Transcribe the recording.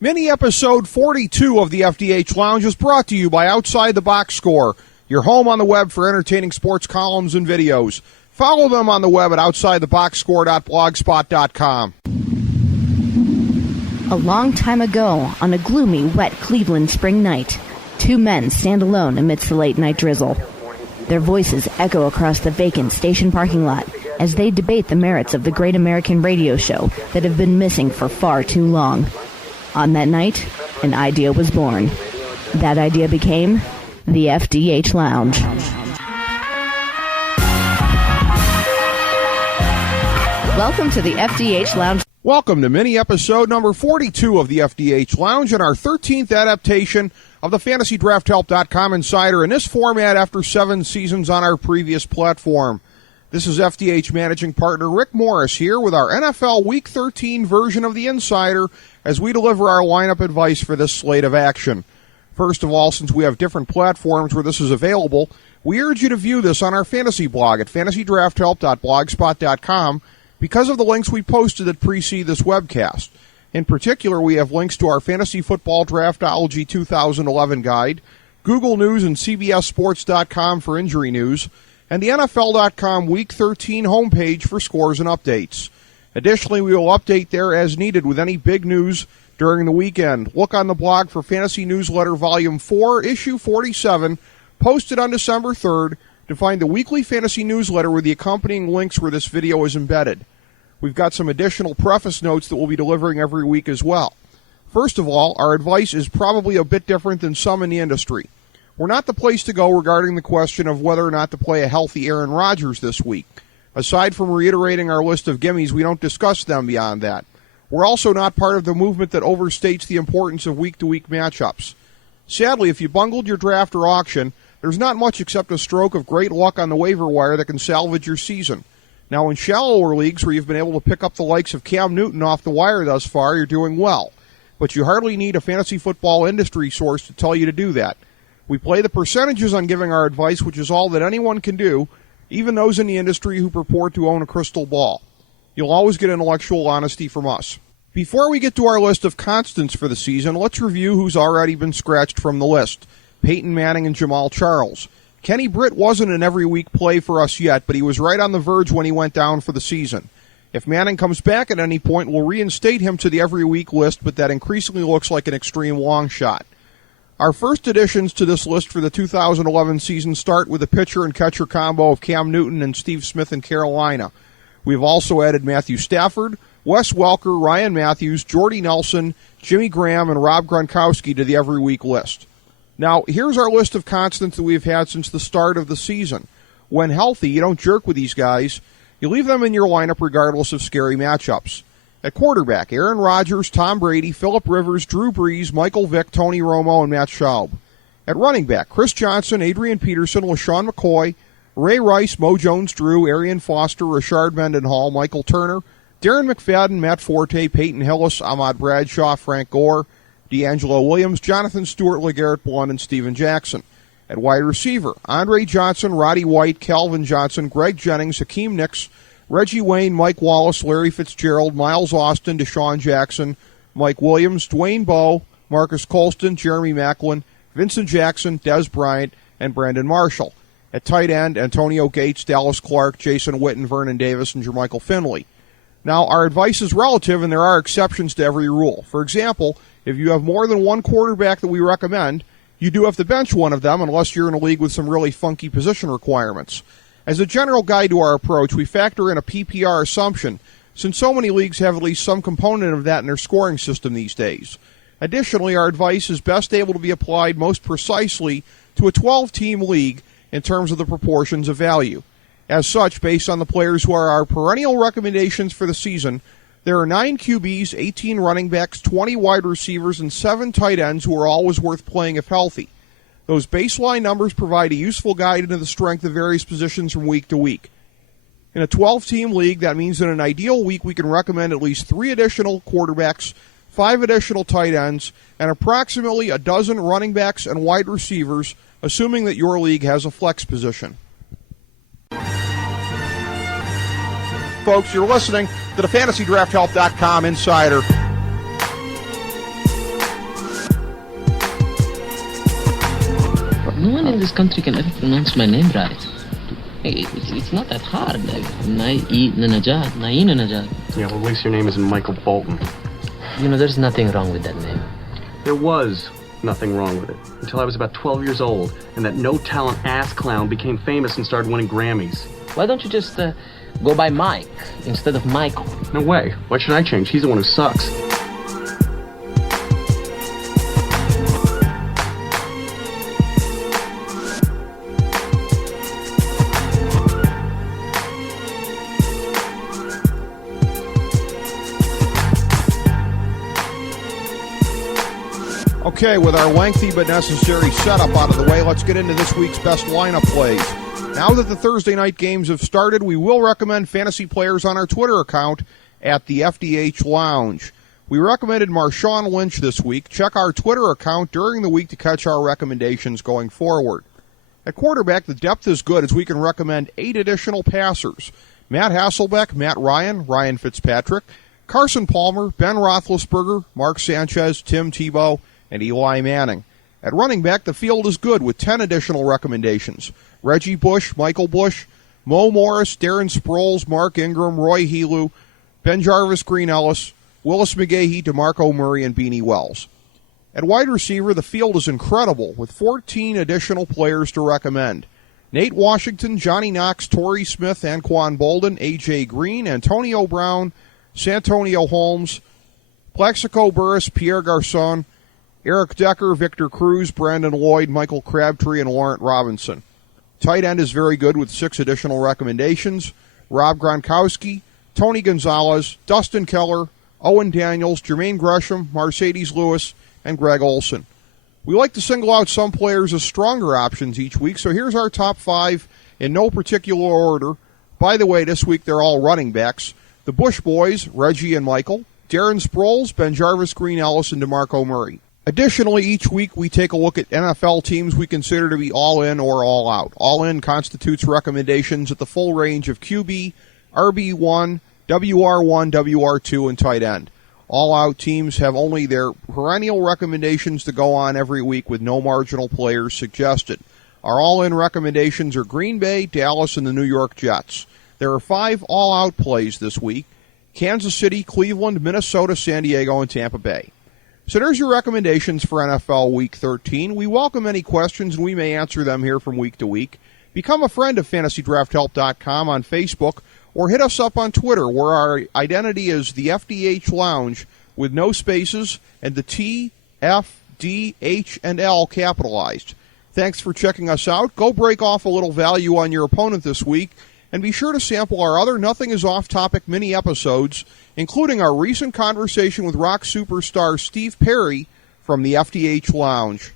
Mini episode 42 of the FDH Lounge is brought to you by Outside the Box Score, your home on the web for entertaining sports columns and videos. Follow them on the web at OutsideTheBoxScore.blogspot.com. A long time ago, on a gloomy, wet Cleveland spring night, two men stand alone amidst the late-night drizzle. Their voices echo across the vacant station parking lot as they debate the merits of the great American radio show that have been missing for far too long. On that night, an idea was born. That idea became the FDH Lounge. Welcome to the FDH Lounge. Welcome to mini episode number 42 of the FDH Lounge and our 13th adaptation of the FantasyDraftHelp.com Insider in this format after 7 seasons on our previous platform. This is FDH Managing Partner Rick Morris here with our NFL Week 13 version of the Insider as we deliver our lineup advice for this slate of action. First of all, since we have different platforms where this is available, we urge you to view this on our fantasy blog at FantasyDraftHelp.blogspot.com because of the links we posted that precede this webcast. In particular, we have links to our Fantasy Football Draftology 2011 guide, Google News and CBSSports.com for injury news, and the NFL.com Week 13 homepage for scores and updates. Additionally, we will update there as needed with any big news during the weekend. Look on the blog for Fantasy Newsletter Volume 4, Issue 47, posted on December 3rd, to find the weekly fantasy newsletter with the accompanying links where this video is embedded. We've got some additional preface notes that we'll be delivering every week as well. First of all, our advice is probably a bit different than some in the industry. We're not the place to go regarding the question of whether or not to play a healthy Aaron Rodgers this week. Aside from reiterating our list of gimmies, we don't discuss them beyond that. We're also not part of the movement that overstates the importance of week-to-week matchups. Sadly, if you bungled your draft or auction, there's not much except a stroke of great luck on the waiver wire that can salvage your season. Now, in shallower leagues where you've been able to pick up the likes of Cam Newton off the wire thus far, you're doing well. But you hardly need a fantasy football industry source to tell you to do that. We play the percentages on giving our advice, which is all that anyone can do, even those in the industry who purport to own a crystal ball. You'll always get intellectual honesty from us. Before we get to our list of constants for the season, let's review who's already been scratched from the list. Peyton Manning and Jamal Charles. Kenny Britt wasn't an every-week play for us yet, but he was right on the verge when he went down for the season. If Manning comes back at any point, we'll reinstate him to the every-week list, but that increasingly looks like an extreme long shot. Our first additions to this list for the 2011 season start with the pitcher and catcher combo of Cam Newton and Steve Smith in Carolina. We've also added Matthew Stafford, Wes Welker, Ryan Matthews, Jordy Nelson, Jimmy Graham, and Rob Gronkowski to the every-week list. Now, here's our list of constants that we've had since the start of the season. When healthy, you don't jerk with these guys. You leave them in your lineup regardless of scary matchups. At quarterback, Aaron Rodgers, Tom Brady, Phillip Rivers, Drew Brees, Michael Vick, Tony Romo, and Matt Schaub. At running back, Chris Johnson, Adrian Peterson, LaShawn McCoy, Ray Rice, Mo Jones-Drew, Arian Foster, Rashard Mendenhall, Michael Turner, Darren McFadden, Matt Forte, Peyton Hillis, Ahmad Bradshaw, Frank Gore, D'Angelo Williams, Jonathan Stewart, LeGarrette Blount, and Steven Jackson. At wide receiver, Andre Johnson, Roddy White, Calvin Johnson, Greg Jennings, Hakeem Nicks, Reggie Wayne, Mike Wallace, Larry Fitzgerald, Miles Austin, Deshaun Jackson, Mike Williams, Dwayne Bowe, Marcus Colston, Jeremy Maclin, Vincent Jackson, Dez Bryant, and Brandon Marshall. At tight end, Antonio Gates, Dallas Clark, Jason Witten, Vernon Davis, and Jermichael Finley. Now, our advice is relative, and there are exceptions to every rule. For example, if you have more than one quarterback that we recommend, you do have to bench one of them unless you're in a league with some really funky position requirements. As a general guide to our approach, we factor in a PPR assumption, since so many leagues have at least some component of that in their scoring system these days. Additionally, our advice is best able to be applied most precisely to a 12-team league in terms of the proportions of value. As such, based on the players who are our perennial recommendations for the season, there are 9 QBs, 18 running backs, 20 wide receivers, and 7 tight ends who are always worth playing if healthy. Those baseline numbers provide a useful guide into the strength of various positions from week to week. In a 12-team league, that means in an ideal week we can recommend at least 3 additional quarterbacks, 5 additional tight ends, and approximately a dozen running backs and wide receivers, assuming that your league has a flex position. Folks, you're listening to the FantasyDraftHelp.com Insider. No one in this country can ever pronounce my name right. It's not that hard. Nai-Nanajad. Yeah, well, at least your name isn't Michael Bolton. You know, there's nothing wrong with that name. There was nothing wrong with it until I was about 12 years old, and that no-talent ass clown became famous and started winning Grammys. Why don't you just go by Mike instead of Michael? No way. Why should I change? He's the one who sucks. Okay, with our lengthy but necessary setup out of the way, let's get into this week's best lineup plays. Now that the Thursday night games have started, we will recommend fantasy players on our Twitter account at the FDH Lounge. We recommended Marshawn Lynch this week. Check our Twitter account during the week to catch our recommendations going forward. At quarterback, the depth is good as we can recommend 8 additional passers. Matt Hasselbeck, Matt Ryan, Ryan Fitzpatrick, Carson Palmer, Ben Roethlisberger, Mark Sanchez, Tim Tebow, and Eli Manning. At running back, the field is good with 10 additional recommendations. Reggie Bush, Michael Bush, Mo Morris, Darren Sproles, Mark Ingram, Roy Helu, Ben Jarvis, Green Ellis, Willis McGahee, DeMarco Murray, and Beanie Wells. At wide receiver, the field is incredible with 14 additional players to recommend. Nate Washington, Johnny Knox, Torrey Smith, Anquan Bolden, A.J. Green, Antonio Brown, Santonio Holmes, Plaxico Burress, Pierre Garçon, Eric Decker, Victor Cruz, Brandon Lloyd, Michael Crabtree, and Laurent Robinson. Tight end is very good with 6 additional recommendations. Rob Gronkowski, Tony Gonzalez, Dustin Keller, Owen Daniels, Jermaine Gresham, Mercedes Lewis, and Greg Olson. We like to single out some players as stronger options each week, so here's our top 5 in no particular order. By the way, this week they're all running backs. The Bush Boys, Reggie and Michael, Darren Sproles, Ben Jarvis, Green Ellis, and DeMarco Murray. Additionally, each week we take a look at NFL teams we consider to be all-in or all-out. All-in constitutes recommendations at the full range of QB, RB1, WR1, WR2, and tight end. All-out teams have only their perennial recommendations to go on every week with no marginal players suggested. Our all-in recommendations are Green Bay, Dallas, and the New York Jets. There are 5 all-out plays this week: Kansas City, Cleveland, Minnesota, San Diego, and Tampa Bay. So there's your recommendations for NFL Week 13. We welcome any questions, and we may answer them here from week to week. Become a friend of FantasyDraftHelp.com on Facebook, or hit us up on Twitter, where our identity is the FDH Lounge with no spaces and the T, F, D, H, and L capitalized. Thanks for checking us out. Go break off a little value on your opponent this week, and be sure to sample our other Nothing is Off-Topic mini episodes, including our recent conversation with rock superstar Steve Perry from the FDH Lounge.